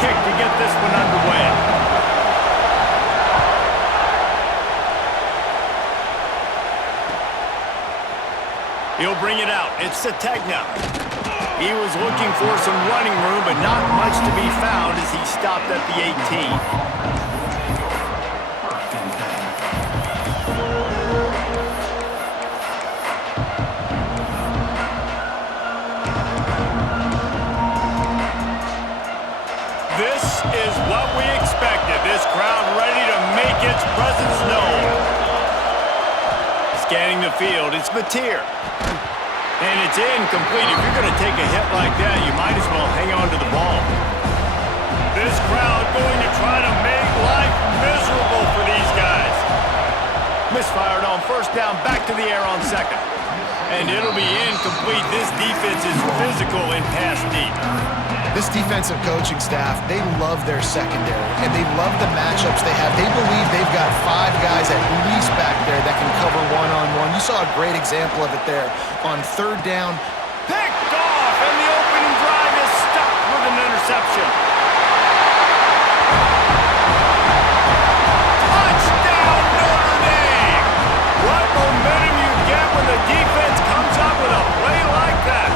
kick to get this one underway. He'll bring it out. It's Sategna. He was looking for some running room, but not much to be found as he stopped at the 18. This is what we expected. This crowd ready to make its presence known. Scanning the field, it's Mateer. And it's incomplete. If you're going to take a hit like that, you might as well hang on to the ball. This crowd going to try to make life miserable for these guys. Misfired on first down, back to the air on second. And it'll be incomplete. This defense is physical and pass deep. This defensive coaching staff, they love their secondary, and they love the matchups they have. They believe they've got 5 guys at least back there that can cover one-on-one. You saw a great example of it there on third down. Picked off, and the opening drive is stopped with an interception. Touchdown, Notre Dame! What momentum you get when the defense comes up with a play like that.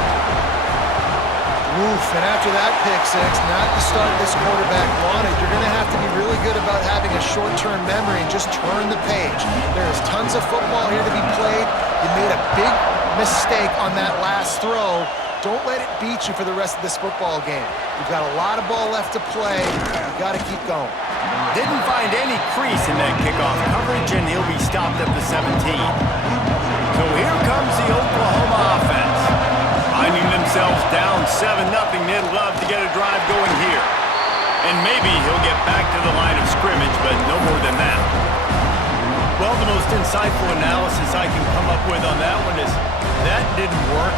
Oof, and after that pick six, not the start this quarterback wanted. You're going to have to be really good about having a short-term memory and just turn the page. There is tons of football here to be played. You made a big mistake on that last throw. Don't let it beat you for the rest of this football game. You've got a lot of ball left to play. You've got to keep going. Didn't find any crease in that kickoff coverage, and he'll be stopped at the 17. So here comes the Oklahoma offense. Finding themselves down 7-0, they'd love to get a drive going here. And maybe he'll get back to the line of scrimmage, but no more than that. Well, the most insightful analysis I can come up with on that one is that didn't work.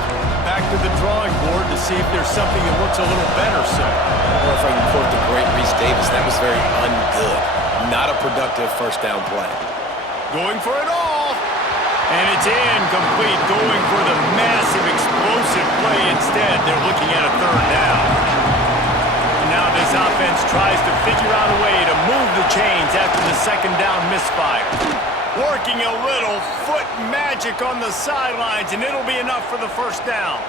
Back to the drawing board to see if there's something that looks a little better, sir. Or if I can quote the great Reese Davis, that was very ungood. Not a productive first down play. Going for it all. And it's incomplete, going for the massive explosive play instead. They're looking at a third down. And now this offense tries to figure out a way to move the chains after the second down misfire. Working a little foot magic on the sidelines, and it'll be enough for the first down.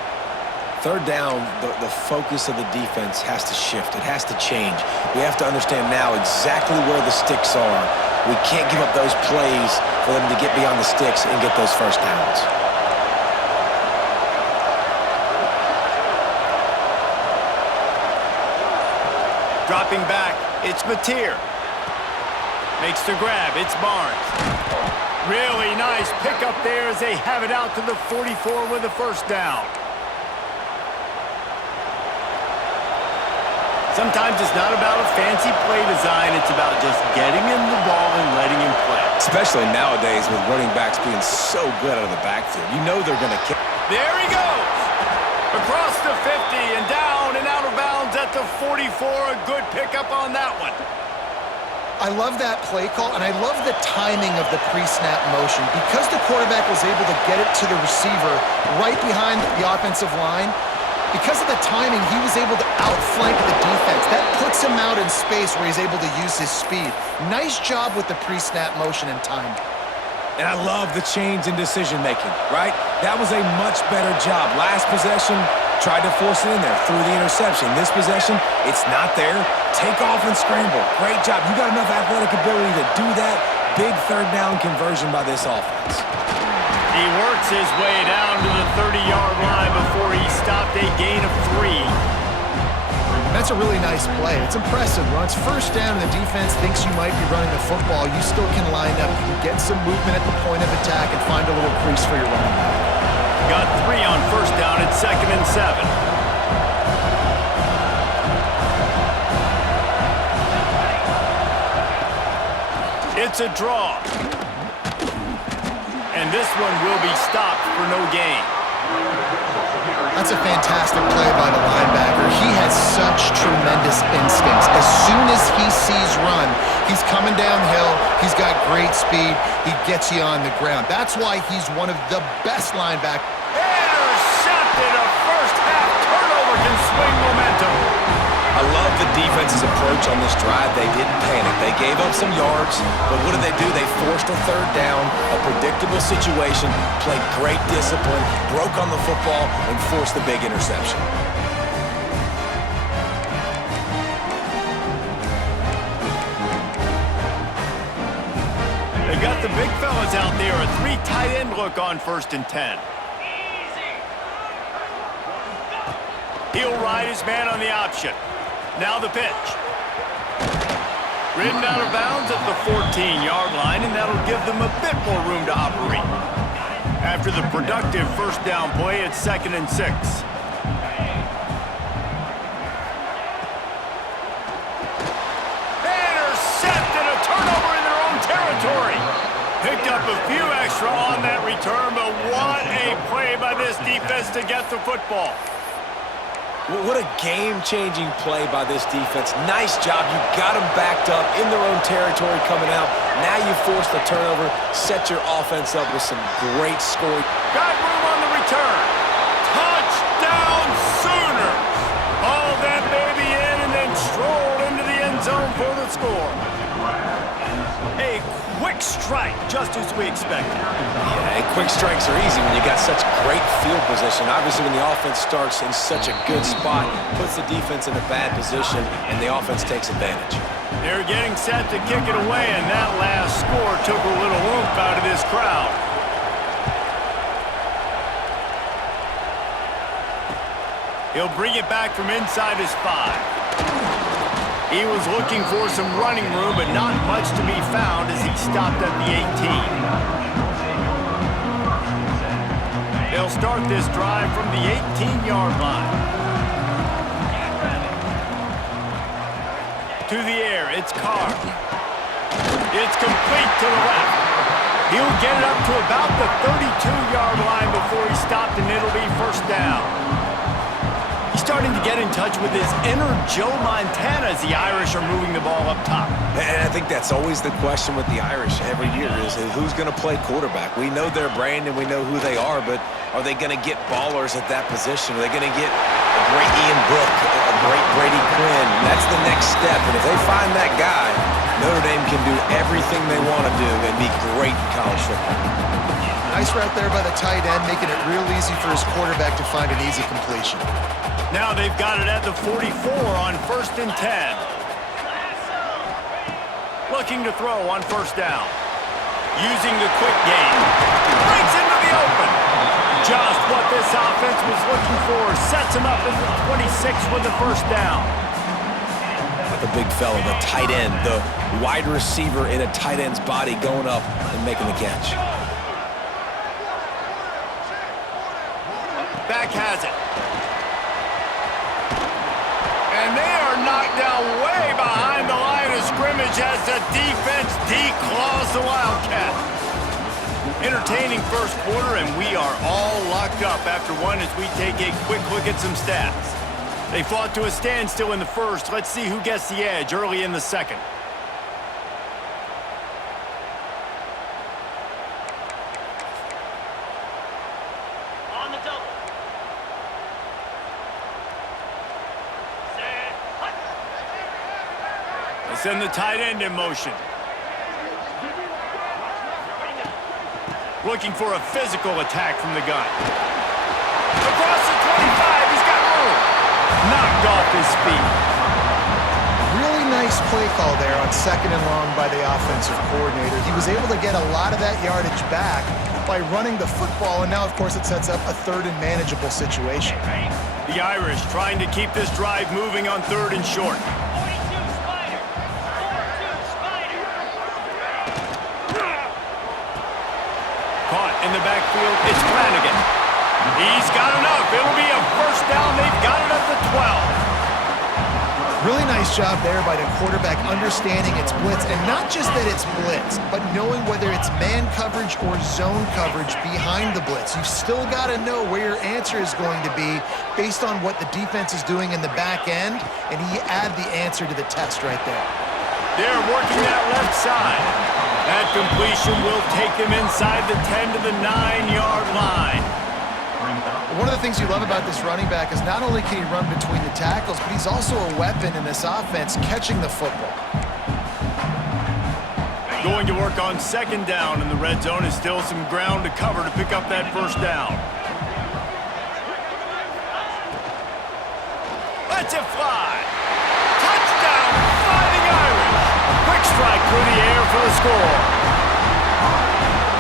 Third down, the focus of the defense has to shift. It has to change. We have to understand now exactly where the sticks are. We can't give up those plays for them to get beyond the sticks and get those first downs. Dropping back, it's Mateer. Makes the grab, it's Barnes. Really nice pickup there as they have it out to the 44 with the first down. Sometimes it's not about a fancy play design, it's about just getting him the ball and letting him play. Especially nowadays with running backs being so good out of the backfield. You know they're going to kick. There he goes! Across the 50 and down and out of bounds at the 44. A good pickup on that one. I love that play call, and I love the timing of the pre-snap motion. Because the quarterback was able to get it to the receiver right behind the offensive line, because of the timing, he was able to outflank the defense. That puts him out in space where he's able to use his speed. Nice job with the pre-snap motion and timing. And I love the change in decision-making, right? That was a much better job. Last possession, tried to force it in there, threw the interception. This possession, it's not there. Take off and scramble. Great job. You got enough athletic ability to do that. Big third down conversion by this offense. He works his way down to the 30-yard line before he stopped a gain of 3. That's a really nice play. It's impressive. When it's first down and the defense thinks you might be running the football, you still can line up. You can get some movement at the point of attack and find a little crease for your running back. Got 3 on first down at 2nd and 7. It's a draw. And this one will be stopped for no gain. That's a fantastic play by the linebacker. He has such tremendous instincts. As soon as he sees run, he's coming downhill. He's got great speed. He gets you on the ground. That's why he's one of the best linebackers. Intercepted. A first half turnover can swing momentum. I love the defense. defense's approach on this drive, they didn't panic. They gave up some yards, but what did they do? They forced a third down, a predictable situation, played great discipline, broke on the football, and forced the big interception. They got the big fellas out there, a 3 tight end look on 1st and 10. He'll ride his man on the option. Now the pitch. Ridden out of bounds at the 14-yard line, and that'll give them a bit more room to operate. After the productive first down play, it's 2nd and 6. Intercepted, a turnover in their own territory. Picked up a few extra on that return, but what a play by this defense to get the football. What a game-changing play by this defense. Nice job. You got them backed up in their own territory coming out. Now you force the turnover, set your offense up with some great scoring. Got room on the return. Touchdown Sooners! Hauled that baby in and then strolled into the end zone for the score. A quick strike, just as we expected. Yeah, and quick strikes are easy when you got such great field position. Obviously, when the offense starts in such a good spot, puts the defense in a bad position, and the offense takes advantage. They're getting set to kick it away, and that last score took a little oomph out of this crowd. He'll bring it back from inside his 5. He was looking for some running room, but not much to be found as he stopped at the 18. They'll start this drive from the 18-yard line. To the air, it's Carr. It's complete to the left. He'll get it up to about the 32-yard line before he stopped, and it'll be 1st down. He's starting to get in touch with his inner Joe Montana as the Irish are moving the ball up top. And I think that's always the question with the Irish every year is who's going to play quarterback. We know their brand and we know who they are, but are they going to get ballers at that position? Are they going to get a great Ian Book, a great Brady Quinn? That's the next step, and if they find that guy, Notre Dame can do everything they want to do and be great in college football. Nice route there by the tight end, making it real easy for his quarterback to find an easy completion. Now they've got it at the 44 on 1st and 10. Looking to throw on 1st down. Using the quick game. Breaks into the open. Just what this offense was looking for. Sets him up at the 26 with the 1st down. The big fella, the tight end, the wide receiver in a tight end's body going up and making the catch. Back has it. And they are knocked down way behind the line of scrimmage as the defense declaws the Wildcat. Entertaining first quarter, and we are all locked up after one as we take a quick look at some stats. They fought to a standstill in the first. Let's see who gets the edge early in the second. On the double. They send the tight end in motion. Looking for a physical attack from the gun. Across the 25, he's got room. Knocked off his feet. Really nice play call there on 2nd and long by the offensive coordinator. He was able to get a lot of that yardage back by running the football, and now, of course, it sets up a 3rd and manageable situation. The Irish trying to keep this drive moving on 3rd and short. 42 Spider. 42 Spider. Caught in the backfield, it's Flanagan. He's got enough. It'll be a 1st down. They've got it at the 12. Really nice job there by the quarterback understanding it's blitz, and not just that it's blitz, but knowing whether it's man coverage or zone coverage behind the blitz. You've still got to know where your answer is going to be based on what the defense is doing in the back end, and he add the answer to the test right there. They're working that left side. That completion will take them inside the 10 to the 9-yard line. One of the things you love about this running back is not only can he run between the tackles, but he's also a weapon in this offense catching the football. Going to work on second down in the red zone. Is still some ground to cover to pick up that first down. Let's it fly. Touchdown, Fighting Irish. Quick strike through the air for the score.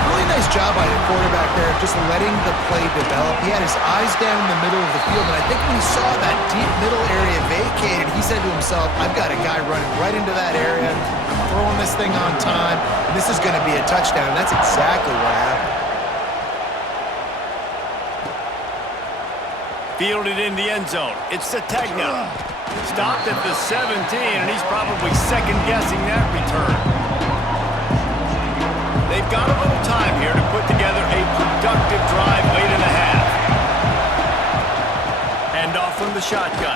Really nice job by the quarterback there, just letting the play develop. He had his eyes down in the middle of the field, and I think when he saw that deep middle area vacated, he said to himself, I've got a guy running right into that area. I'm throwing this thing on time, and this is going to be a touchdown. That's exactly what happened. Fielded in the end zone. It's Sategna. Stopped at the 17, and he's probably second-guessing that return. They've got a little time here to put together a productive drive late in the half. Handoff from the shotgun.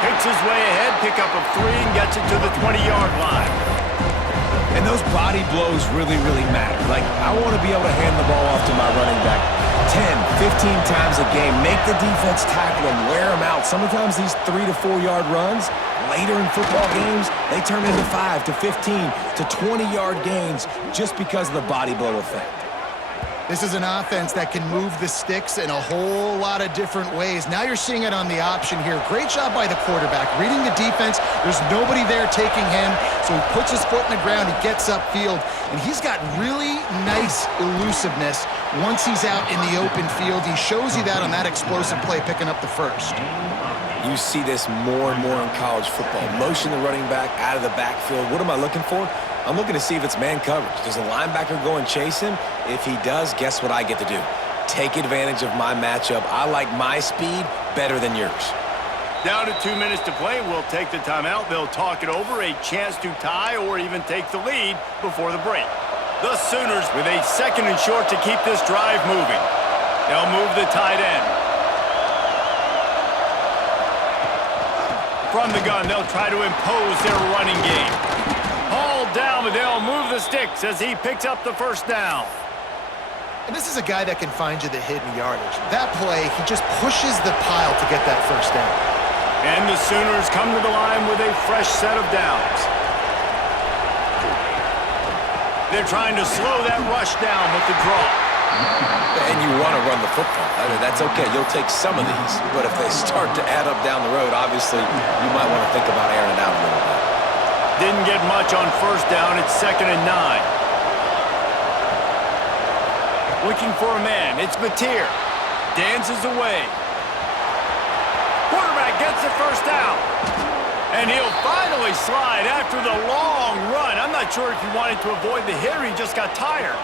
Picks his way ahead, pick up of 3, and gets it to the 20-yard line. And those body blows really, really matter. Like, I want to be able to hand the ball off to my running back 10, 15 times a game. Make the defense tackle him, wear him out. Sometimes these 3 to 4 yard runs, later in football games, they turn into 5 to 15 to 20-yard gains just because of the body blow effect. This is an offense that can move the sticks in a whole lot of different ways. Now you're seeing it on the option here. Great job by the quarterback. Reading the defense, there's nobody there taking him, so he puts his foot in the ground, he gets upfield, and he's got really nice elusiveness once he's out in the open field. He shows you that on that explosive play, picking up the first. You see this more and more in college football. Motion the running back out of the backfield. What am I looking for? I'm looking to see if it's man coverage. Does the linebacker go and chase him? If he does, guess what I get to do? Take advantage of my matchup. I like my speed better than yours. Down to 2 minutes to play. We'll take the timeout. They'll talk it over. A chance to tie or even take the lead before the break. The Sooners with a 2nd and short to keep this drive moving. They'll move the tight end. From the gun, they'll try to impose their running game. Hauled down, but they'll move the sticks as he picks up the first down. And this is a guy that can find you the hidden yardage. That play, he just pushes the pile to get that first down. And the Sooners come to the line with a fresh set of downs. They're trying to slow that rush down with the draw. And you want to run the football. I mean, that's okay. You'll take some of these. But if they start to add up down the road, obviously, you might want to think about airing it out a little bit. Didn't get much on first down. It's 2nd and 9. Looking for a man. It's Mateer. Dances away. Quarterback gets the first down. And he'll finally slide after the long run. I'm not sure if he wanted to avoid the hit or he just got tired.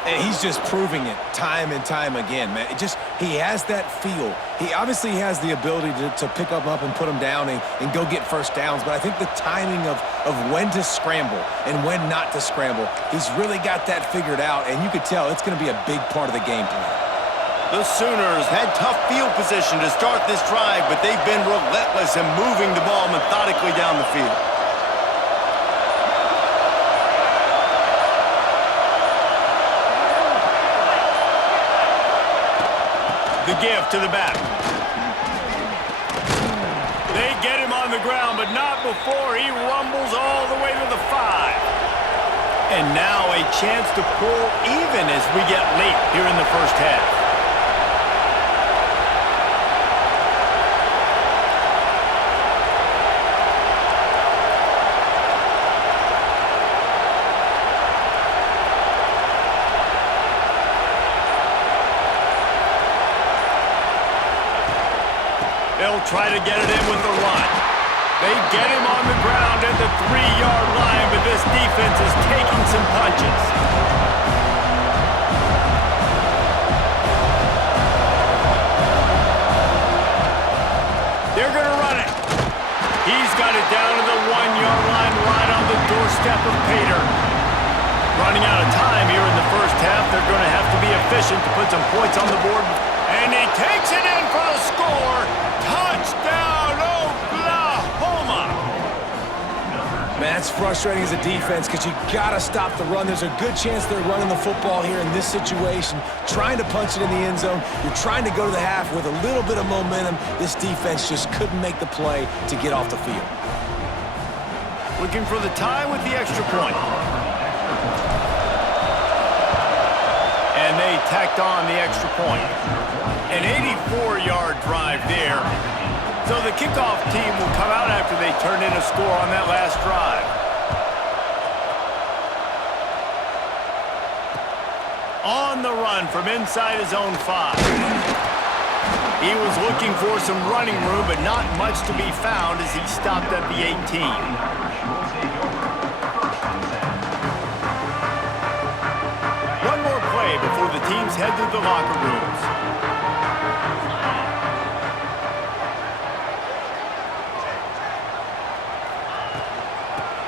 And he's just proving it time and time again, man. He has that feel. He obviously has the ability to pick him up and put him down and go get first downs. But I think the timing of when to scramble and when not to scramble, he's really got that figured out. And you could tell it's going to be a big part of the game plan. The Sooners had tough field position to start this drive, but they've been relentless in moving the ball methodically down the field. The give to the back. They get him on the ground, but not before he rumbles all the way to the 5. And now a chance to pull even as we get late here in the first half. They'll try to get it in with the run. They get him on the ground at the 3-yard line, but this defense is taking some punches. They're going to run it. He's got it down to the 1-yard line, right on the doorstep of Pater. Running out of time here in the first half. They're going to have to be efficient to put some points on the board. And he takes it in for the score. Touchdown, Oklahoma! Man, that's frustrating as a defense because you got to stop the run. There's a good chance they're running the football here in this situation, trying to punch it in the end zone. You're trying to go to the half with a little bit of momentum. This defense just couldn't make the play to get off the field. Looking for the tie with the extra point. And they tacked on the extra point. An 84-yard drive there. So the kickoff team will come out after they turn in a score on that last drive. On the run from inside his own 5. He was looking for some running room, but not much to be found as he stopped at the 18. One more play before the teams head to the locker rooms.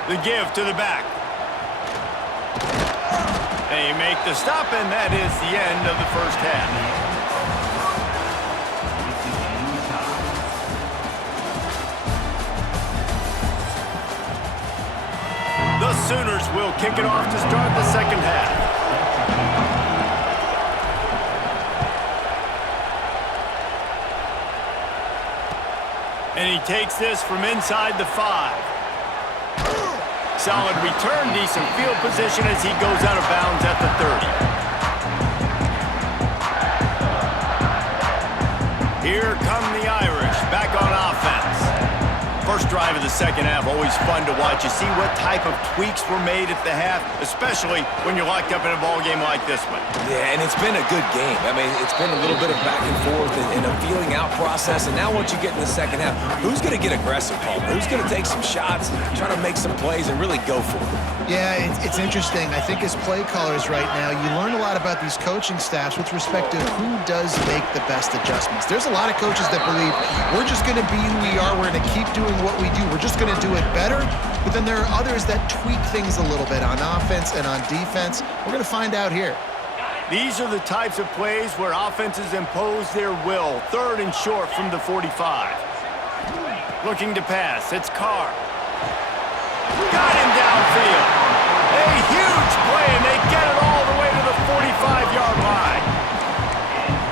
The give to the back. They make the stop, and that is the end of the first half. The Sooners will kick it off to start the second half. And he takes this from inside the 5. Solid return, decent field position as he goes out of bounds at the 30. Here come the Irish, back on offense. First drive of the second half, always fun to watch. You see what type of tweaks were made at the half, especially when you're locked up in a ball game like this one. Yeah, and it's been a good game. I mean, it's been a little bit of back and forth and a feeling out process. And now once you get in the second half, who's going to get aggressive, Paul? Who's going to take some shots, try to make some plays, and really go for it? Yeah, it's interesting. I think as play callers right now, you learn a lot about these coaching staffs with respect to who does make the best adjustments. There's a lot of coaches that believe we're just going to be who we are. We're going to keep doing what we do. We're just going to do it better. But then there are others that tweak things a little bit on offense and on defense. We're going to find out here. These are the types of plays where offenses impose their will. Third and short from the 45. Looking to pass. It's Carr. Got him downfield. A huge play, and they get it all the way to the 45-yard line.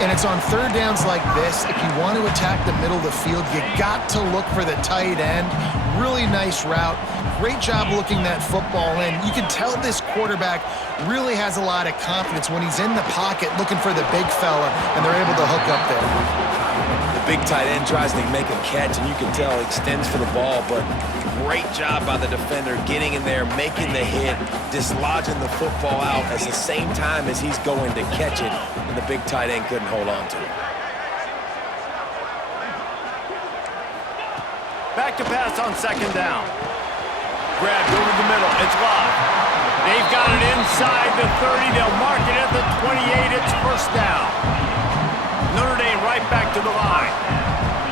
And it's on third downs like this. If you want to attack the middle of the field, you got to look for the tight end. Really nice route. Great job looking that football in. You can tell this quarterback really has a lot of confidence when he's in the pocket looking for the big fella, and they're able to hook up there. The big tight end tries to make a catch, and you can tell he extends for the ball, but great job by the defender getting in there, making the hit, dislodging the football out at the same time as he's going to catch it, and the big tight end couldn't hold on to it. Back to pass on second down. Grabbed over the middle. It's Love. They've got it inside the 30. They'll mark it at the 28. It's first down. Notre Dame right back to the line.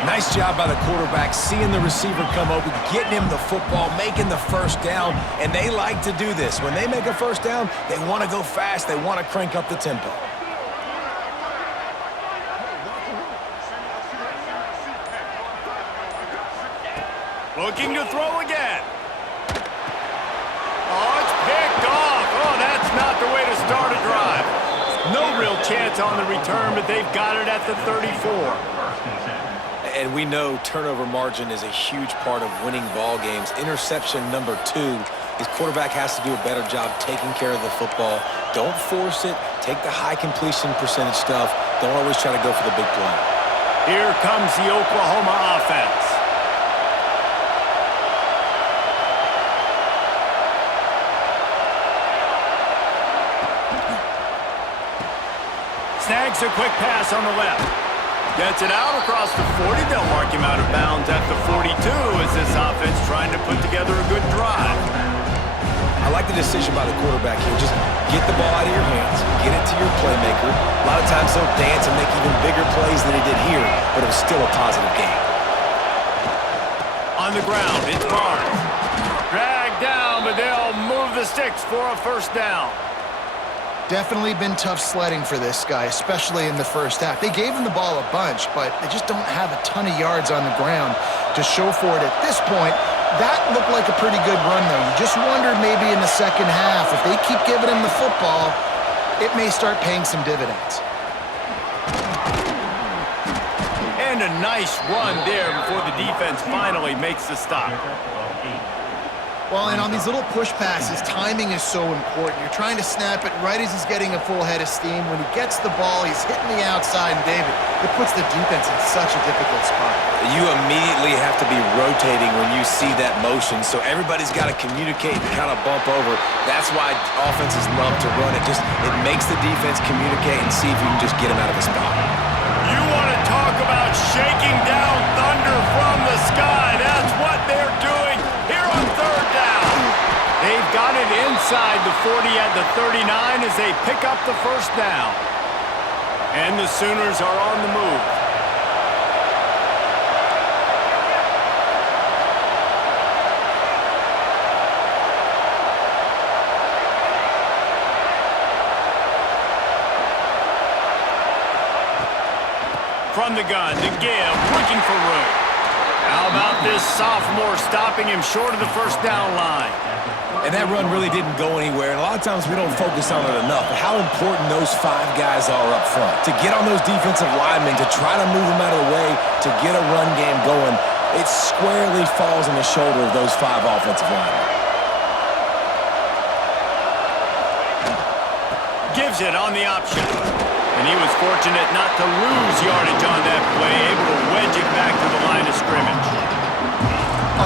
Nice job by the quarterback, seeing the receiver come over, getting him the football, making the first down, and they like to do this. When they make a first down, they want to go fast. They want to crank up the tempo. Looking to throw again. Oh, it's picked off. Oh, that's not the way to start a drive. No real chance on the return, but they've got it at the 34. And we know turnover margin is a huge part of winning ball games. Interception number 2. His quarterback has to do a better job taking care of the football. Don't force it. Take the high completion percentage stuff. Don't always try to go for the big play. Here comes the Oklahoma offense. Snags a quick pass on the left. Gets it out across the 40. They'll mark him out of bounds at the 42 as this offense trying to put together a good drive. I like the decision by the quarterback here. Just get the ball out of your hands. Get it to your playmaker. A lot of times they'll dance and make even bigger plays than he did here, but it was still a positive game. On the ground, it's Barnes. Dragged down, but they'll move the sticks for a first down. Definitely been tough sledding for this guy, especially in the first half. They gave him the ball a bunch, but they just don't have a ton of yards on the ground to show for it at this point. That looked like a pretty good run, though. You just wonder maybe in the second half, if they keep giving him the football, it may start paying some dividends. And a nice run there before the defense finally makes the stop. Well, and on these little push passes, timing is so important. You're trying to snap it right as he's getting a full head of steam. When he gets the ball, he's hitting the outside, and David, it puts the defense in such a difficult spot. You immediately have to be rotating when you see that motion, so everybody's got to communicate and kind of bump over. That's why offenses love to run it. It makes the defense communicate and see if you can just get him out of a spot. You want to talk about shaking down thunder from the sky. That's what they're doing here on third down. They've got it inside the 40 at the 39 as they pick up the first down. And the Sooners are on the move. From the gun to give, looking for room. How about this sophomore stopping him short of the first down line? And that run really didn't go anywhere, and a lot of times we don't focus on it enough, but how important those 5 guys are up front. To get on those defensive linemen, to try to move them out of the way, to get a run game going, it squarely falls on the shoulder of those 5 offensive linemen. Gives it on the option. And he was fortunate not to lose yardage on that play, able to wedge it back to the line of scrimmage.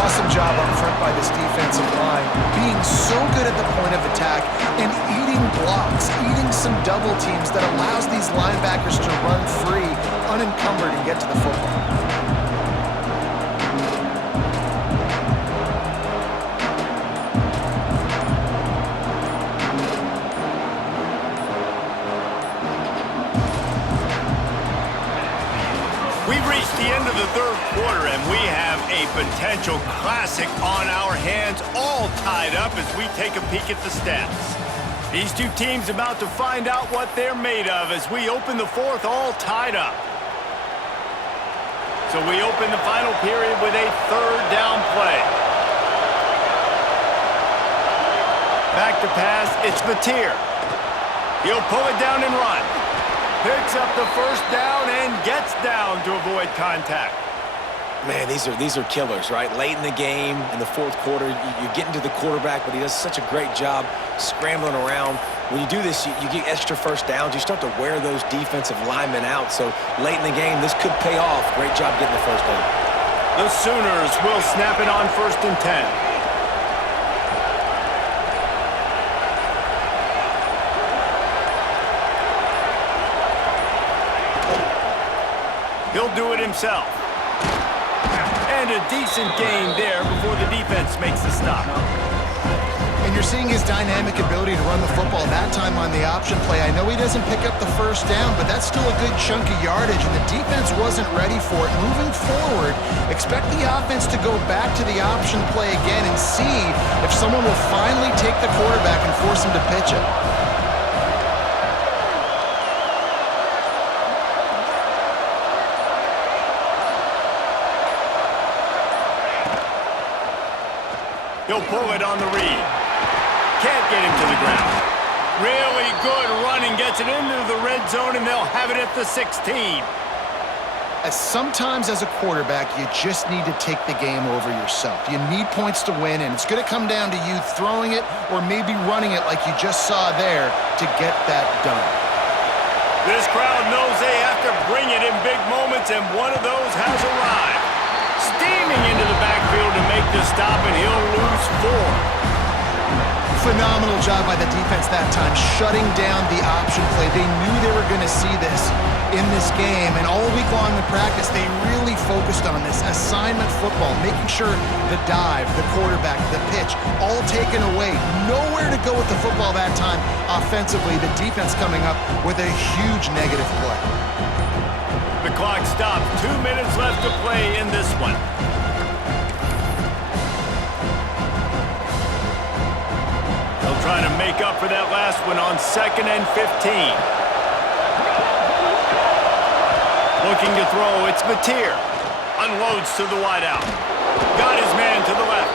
Awesome job up front by this defensive line, being so good at the point of attack and eating blocks, eating some double teams that allows these linebackers to run free, unencumbered, and get to the football. We've reached the end of the third quarter, and we have a potential classic on our hands, all tied up as we take a peek at the stats. These two teams about to find out what they're made of as we open the fourth, all tied up. So we open the final period with a third down play. Back to pass, it's Mateer. He'll pull it down and run. Picks up the first down and gets down to avoid contact. Man, these are killers, right? Late in the game, in the fourth quarter, you're getting to the quarterback, but he does such a great job scrambling around. When you do this, you get extra first downs. You start to wear those defensive linemen out. So late in the game, this could pay off. Great job getting the first down. The Sooners will snap it on 1st and 10. He'll do it himself. And a decent gain there before the defense makes the stop. And you're seeing his dynamic ability to run the football, that time on the option play. I know he doesn't pick up the first down, but that's still a good chunk of yardage, and the defense wasn't ready for it. Moving forward, expect the offense to go back to the option play again and see if someone will finally take the quarterback and force him to pitch it. He'll pull it on the read. Can't get him to the ground. Really good running, gets it into the red zone, and they'll have it at the 16. Sometimes as a quarterback, you just need to take the game over yourself. You need points to win, and it's going to come down to you throwing it or maybe running it like you just saw there to get that done. This crowd knows they have to bring it in big moments, and one of those has arrived. Steaming into the backfield to make the stop, and he'll lose 4. Phenomenal job by the defense that time, shutting down the option play. They knew they were going to see this in this game, and all week long in practice, they really focused on this assignment football, making sure the dive, the quarterback, the pitch, all taken away. Nowhere to go with the football that time offensively. The defense coming up with a huge negative play. The clock stopped. 2 minutes left to play in this one. They'll try to make up for that last one on 2nd and 15. Looking to throw, it's Mateer. Unloads to the wideout. Got his man to the left.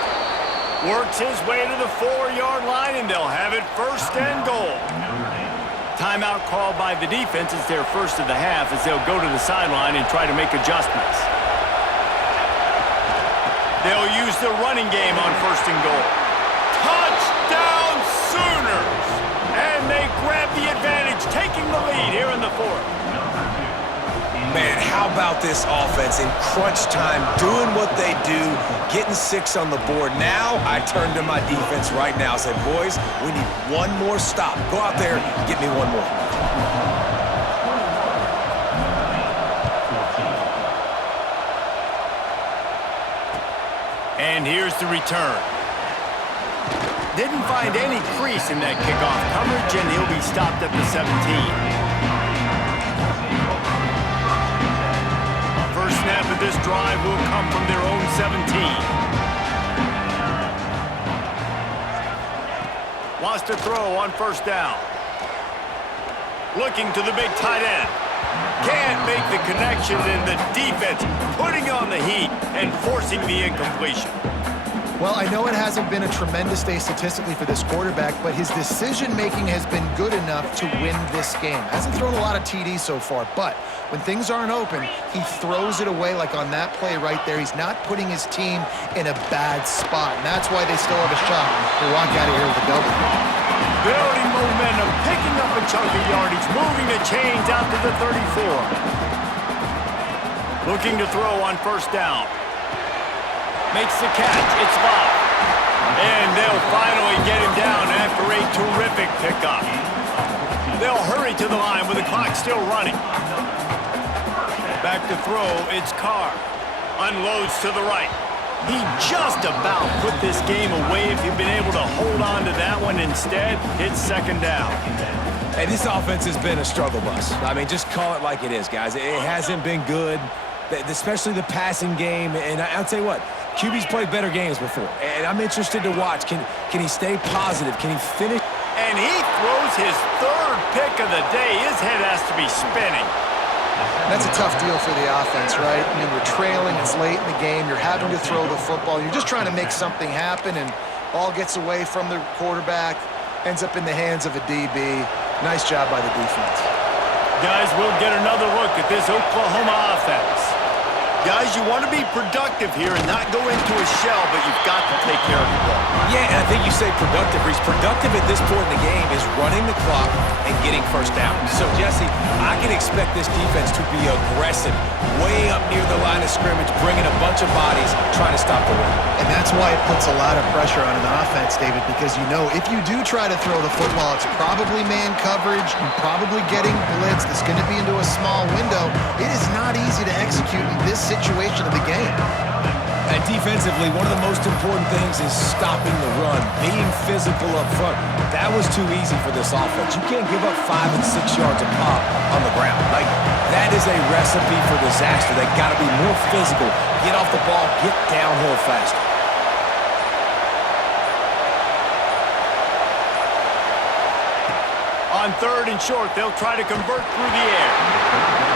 Works his way to the 4-yard line, and they'll have it first and goal. Timeout called by the defense. It's their first of the half as they'll go to the sideline and try to make adjustments. They'll use the running game on first and goal. Touchdown Sooners! And they grab the advantage, taking the lead here in the fourth. Man, how about this offense in crunch time, doing what they do, getting 6 on the board. Now I turn to my defense right now and say, boys, we need one more stop. Go out there, get me one more. And here's the return. Didn't find any crease in that kickoff coverage, and he'll be stopped at the 17. First snap of this drive will come from their own 17. Wants to throw on first down. Looking to the big tight end. Can't make the connection, and the defense putting on the heat and forcing the incompletion. Well, I know it hasn't been a tremendous day statistically for this quarterback, but his decision-making has been good enough to win this game. Hasn't thrown a lot of TDs so far, but when things aren't open, he throws it away like on that play right there. He's not putting his team in a bad spot, and that's why they still have a shot to walk out of here with a W. Building momentum, picking up a chunk of yardage, moving the chains out to the 34. Looking to throw on first down. Makes the catch. It's Love. And they'll finally get him down after a terrific pickup. They'll hurry to the line with the clock still running. Back to throw. It's Carr. Unloads to the right. He just about put this game away if he'd been able to hold on to that one. Instead, it's second down. Hey, this offense has been a struggle bus. I mean, just call it like it is, guys. It hasn't been good, especially the passing game. And I'll tell you what, QB's played better games before. And I'm interested to watch. Can he stay positive? Can he finish? And he throws his third pick of the day. His head has to be spinning. That's a tough deal for the offense, right? I mean, we're trailing, it's late in the game, you're having to throw the football, you're just trying to make something happen, and ball gets away from the quarterback, ends up in the hands of a DB. Nice job by the defense. Guys, we'll get another look at this Oklahoma offense. Guys, you want to be productive here and not go into a shell, but you've got to take care of the ball. Yeah, and I think you say productive. Reece, productive at this point in the game is running the clock and getting first down. So, Jesse, I can expect this defense to be aggressive, way up near the line of scrimmage, bringing a bunch of bodies, trying to stop the run. And that's why it puts a lot of pressure on an offense, David, because you know if you do try to throw the football, it's probably man coverage, you're probably getting blitzed, it's going to be into a small window. It is not easy to execute in this situation of the game. And defensively, one of the most important things is stopping the run, being physical up front. That was too easy for this offense. You can't give up 5 and 6 yards a pop on the ground. Like, that is a recipe for disaster. They got to be more physical, get off the ball, get downhill faster. On third and short, they'll try to convert through the air.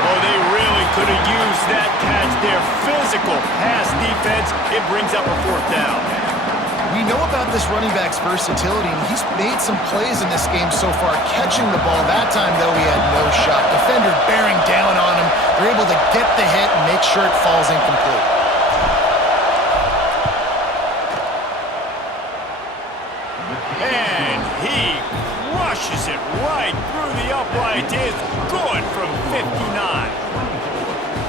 Oh, they really could have used that catch there. Physical pass defense. It brings up a fourth down. We know about this running back's versatility, and he's made some plays in this game so far, catching the ball. That time, though, he had no shot. Defender bearing down on him. They're able to get the hit and make sure it falls incomplete. And he crushes it right through the upright. It's good from 59.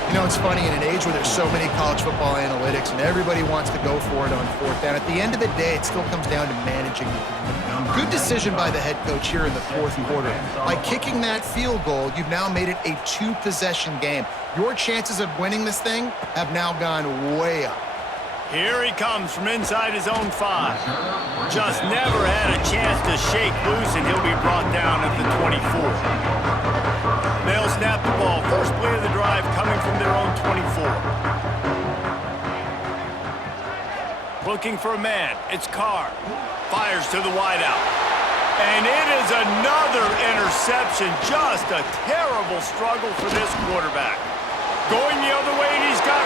You know, it's funny, in an age where there's so many college football analytics and everybody wants to go for it on fourth down, at the end of the day, it still comes down to managing the game. Good decision by the head coach here in the fourth quarter. By kicking that field goal, you've now made it a 2-possession game. Your chances of winning this thing have now gone way up. Here he comes from inside his own 5. Just never had a chance to shake loose, and he'll be brought down at the 24. They'll snap the ball. First play of the drive coming from their own 24. Looking for a man. It's Carr. Fires to the wideout. And it is another interception. Just a terrible struggle for this quarterback. Going the other way, and he's got